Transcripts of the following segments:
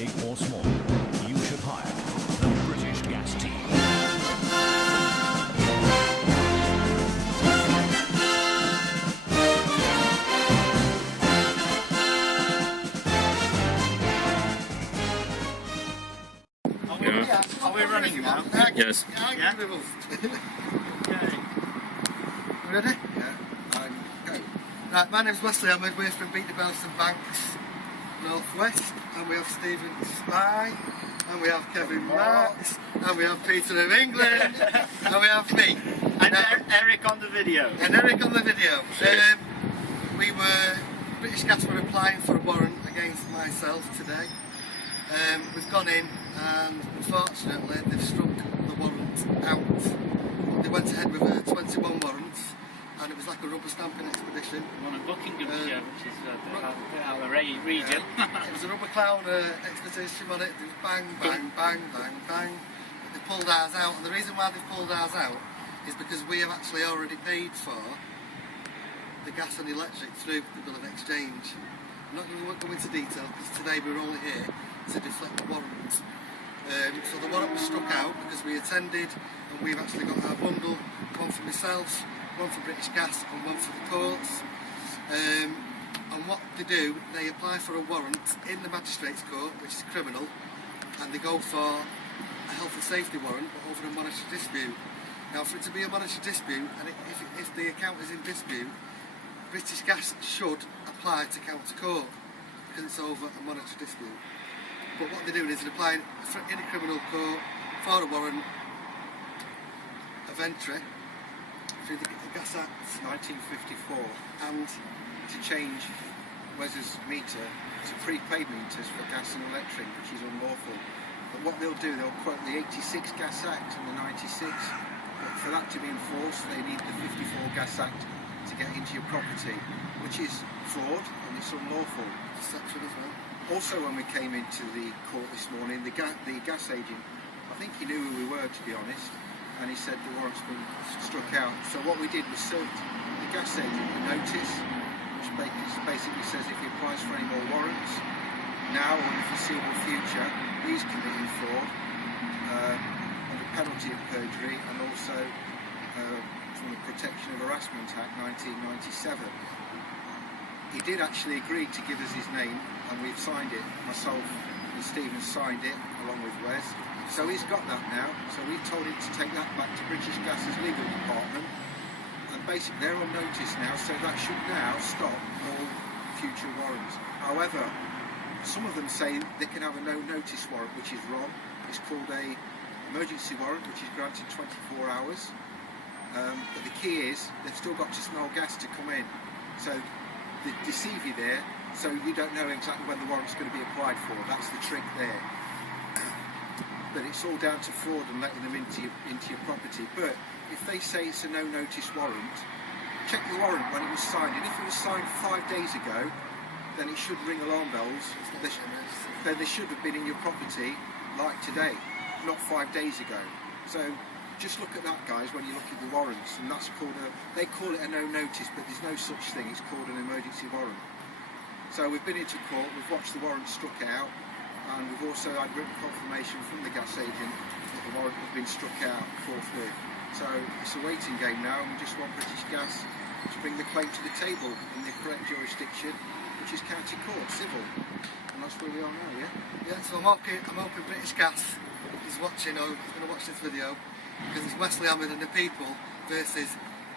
big or small, you should hire the British Gas Team. Are we running now? Yes. Yeah? Okay. Ready? Yeah. Go. Right, my name's Wesley Ahmed, we're from Beat the Bellston Banks, North West, and we have Stephen Spy, and we have Kevin Marks, and we have Peter of England, and we have me. And Eric on the video. And Eric on the video. British Gas were applying for a warrant against myself today. We've gone in and unfortunately they've struck the warrant out. They went ahead with 21 warrants and it was like a rubber stamping expedition. One of Buckinghamshire, which is out of the region. It was a rubber clown expedition on it. It was bang, bang, bang, bang, bang. They pulled ours out, and the reason why they pulled ours out is because we have actually already paid for the gas and electric through the bill of exchange. I'm not going to go into detail because today we're only here to deflect the warrant. So the warrant was struck out because we attended, and we've actually got our bundle, one for myself, one for British Gas and one for the courts. And what they do, they apply for a warrant in the magistrates court, which is criminal, and they go for a health and safety warrant but over a monetary dispute. Now for it to be a monetary dispute, and if the account is in dispute, British Gas should apply to county court because it's over a monetary dispute. But what they're doing is they're applying in a criminal court for a warrant of entry through the Gas Act 1954 and to change Wes's meter to prepaid meters for gas and electric, which is unlawful. But what they'll do, they'll quote the 86 Gas Act and the 96. But for that to be enforced, they need the 54 Gas Act to get into your property, which is fraud and it's unlawful. Deception as well. Also, when we came into the court this morning, the gas agent, I think he knew who we were, to be honest, and he said the warrant's been struck out. So what we did was served the gas agent a notice, which basically says if he applies for any more warrants, now or in the foreseeable future, he's committing fraud under penalty of perjury and also from the Protection of Harassment Act 1997. He did actually agree to give us his name, and we've signed it. Myself and Stephen signed it along with Wes. So he's got that now. So we've told him to take that back to British Gas's legal department, and basically they're on notice now. So that should now stop all future warrants. However, some of them say they can have a no-notice warrant, which is wrong. It's called a emergency warrant, which is granted 24 hours. But the key is they've still got to smell gas to come in. So they deceive you there, so you don't know exactly when the warrant's going to be applied for. That's the trick there. But it's all down to fraud and letting them into your property. But if they say it's a no-notice warrant, check the warrant when it was signed. And if it was signed 5 days ago, then it should ring alarm bells. Then they should have been in your property like today, not 5 days ago. So just look at that, guys, when you look at the warrants, and that's called they call it a no-notice, but there's no such thing. It's called an emergency warrant. So we've been into court, we've watched the warrant struck out, and we've also had written confirmation from the gas agent that the warrant has been struck out forthwith. So it's a waiting game now, and we just want British Gas to bring the claim to the table in the correct jurisdiction, which is county court, civil. And that's where we are now, yeah? Yeah, so I'm hoping British Gas is watching, or is going to watch this video, because it's Wesley Ahmed and the people versus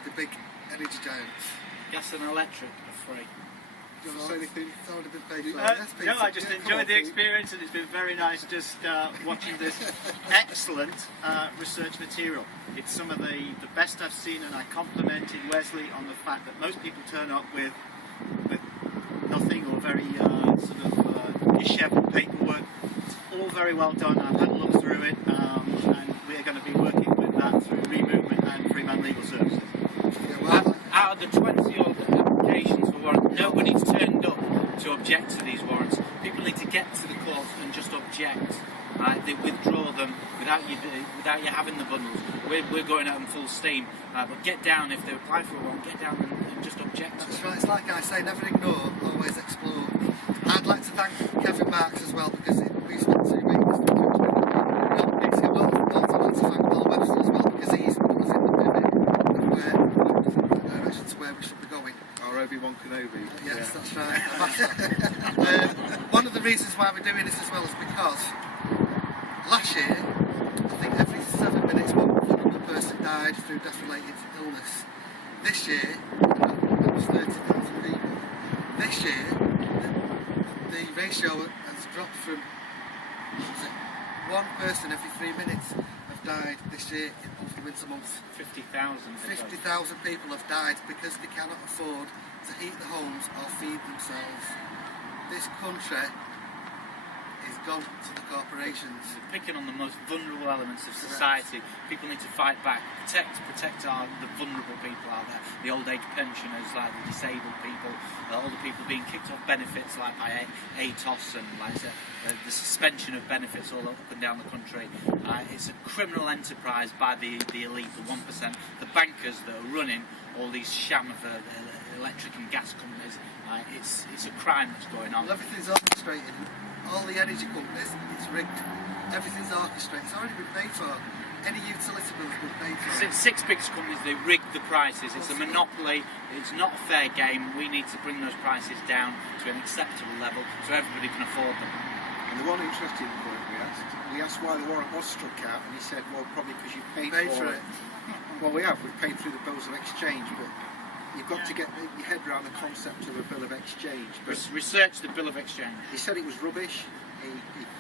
the big energy giants. Gas and electric are free. Do you want to say anything? It's already been paid for. No, I just enjoyed the experience, and it's been very nice just watching this excellent research material. It's some of the best I've seen, and I complimented Wesley on the fact that most people turn up with nothing or very sort of dishevelled paperwork. It's all very well done. I've had a look through it, and we're going to be working with that through Removement and Freeman Legal Services. Yeah, well, out of the 20 odd applications for warrants, nobody's turned up to object to these warrants. People need to get to the court and just object. They withdraw them without you having the bundles. We're going out in full steam, but get down if they apply for a warrant. Get down and just object. That's right. It's like I say, never ignore, always explore. I'd like to thank Kevin Marks as well, because we spent 2 weeks. It's got also like to thank Paul Webster as well, because he's put us in the pivot of where the direction to where we should be going. Our Obi-Wan Kenobi. Yes, that's right. One of the reasons why we're doing this as well is because last year, I think every 7 minutes one vulnerable person died through death-related illness. This year, it was 30,000 people. This year, the ratio has dropped from one person every 3 minutes have died this year over the winter months. 50,000. 50,000 people have died because they cannot afford to heat their homes or feed themselves. This country is gone to the corporations. We're picking on the most vulnerable elements of society. People need to fight back, protect the vulnerable people out there, the old age pensioners, like the disabled people, all the people being kicked off benefits like by ATOS and like the suspension of benefits all up and down the country. It's a criminal enterprise by the elite, the 1%, the bankers that are running all these sham of electric and gas companies. It's a crime that's going on. Well, everything's orchestrated. All the energy companies, it's rigged. Everything's orchestrated. It's already been paid for. Any utility bill has been paid for. Six biggest companies, they rig the prices. It's a monopoly. It's not a fair game. We need to bring those prices down to an acceptable level so everybody can afford them. And the one interesting point we asked why the warrant was struck out, and he said, well, probably because you paid for it. Well, we have. We've paid through the bills of exchange, but you've got to get your head around the concept of a bill of exchange. But research the bill of exchange. he said it was rubbish.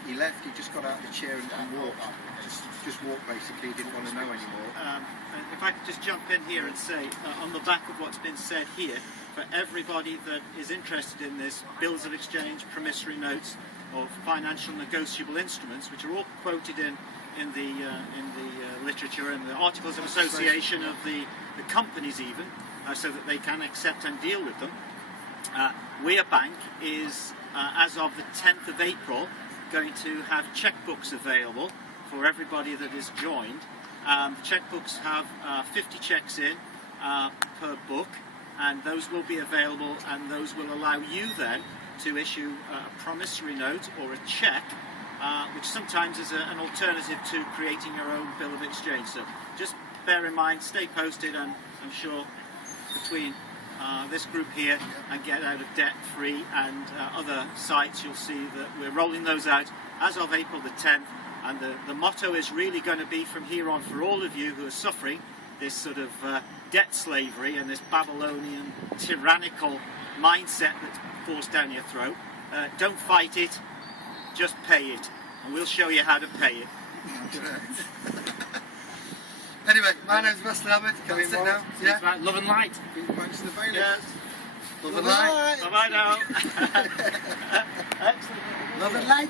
He left. He just got out of the chair and walked. Just walked basically. He didn't want to know anymore. If I could just jump in here and say, on the back of what's been said here, for everybody that is interested in this, bills of exchange, promissory notes, or financial negotiable instruments, which are all quoted in the literature and the articles of association of the companies even, so that they can accept and deal with them. We a Bank is, as of the 10th of April, going to have checkbooks available for everybody that is joined. Checkbooks have 50 checks in per book, and those will be available, and those will allow you then to issue a promissory note or a check, which sometimes is an alternative to creating your own bill of exchange. So just bear in mind, stay posted, and I'm sure between this group here and Get Out of Debt Free and other sites, you'll see that we're rolling those out as of April the 10th, and the motto is really going to be from here on for all of you who are suffering this sort of debt slavery and this Babylonian tyrannical mindset that's forced down your throat. Don't fight it, just pay it, and we'll show you how to pay it. Anyway, my name's Wesley Ahmed. Can we sit now? Yeah. Love and light. Thanks to the bailiff. Yes. Love and light. Bye bye now. Love and light.